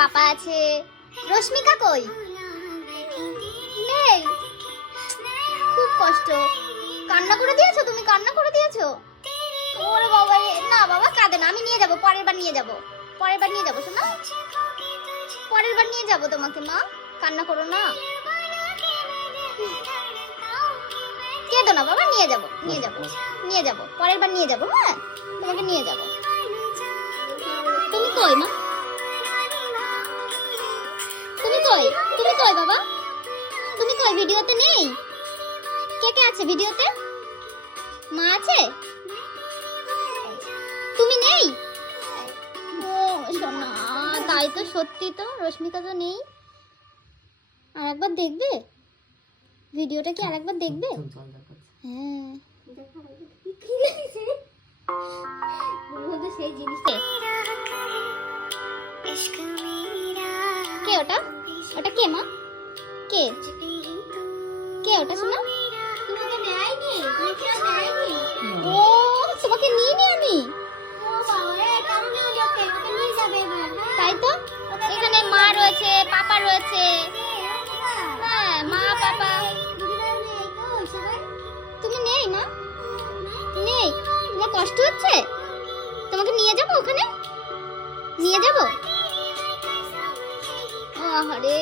পাপা আছে। রশ্মিকা কই? নেই। খুব কষ্ট। কান্না করে দিয়েছো তুমি? কান্না করে দিয়েছো? ওরে বাবা রে, না বাবা কাঁদে না, আমি নিয়ে যাব, পরের বার নিয়ে যাব, পরের বার নিয়ে যাব শোনা, পরের বার নিয়ে যাব তোমাকে মা, কান্না করো না, কেঁদো না বাবা, নিয়ে যাব, নিয়ে যাব, নিয়ে যাব, পরের বার নিয়ে যাব, হ্যাঁ তোমাকে নিয়ে যাব। তুমি কই মা? তুমি কই? তুমি কই বাবা? তুমি কই? ভিডিওতে নেই? কে কে আছে ভিডিওতে? মা আছে? তুমি নেই? ও সোনা, তাই তো, সত্যি তো, রশ্মিকা তো নেই। আর একবার দেখবে ভিডিওটা, কি আরেকবার দেখবে? হ্যাঁ সেই জিনিসটা কে? ওটা ওটা কে মা? কে কে ওটা শোনা? ও তোমাকে নিয়ে নি আমি, তাই তো। এখানে মা রয়েছে, পাপা রয়েছে, হ্যাঁ মা পাপা। তুমি নেই মা? নেই? তোমার কষ্ট হচ্ছে? তোমাকে নিয়ে যাবো ওখানে, নিয়ে যাবো। ও আহারে।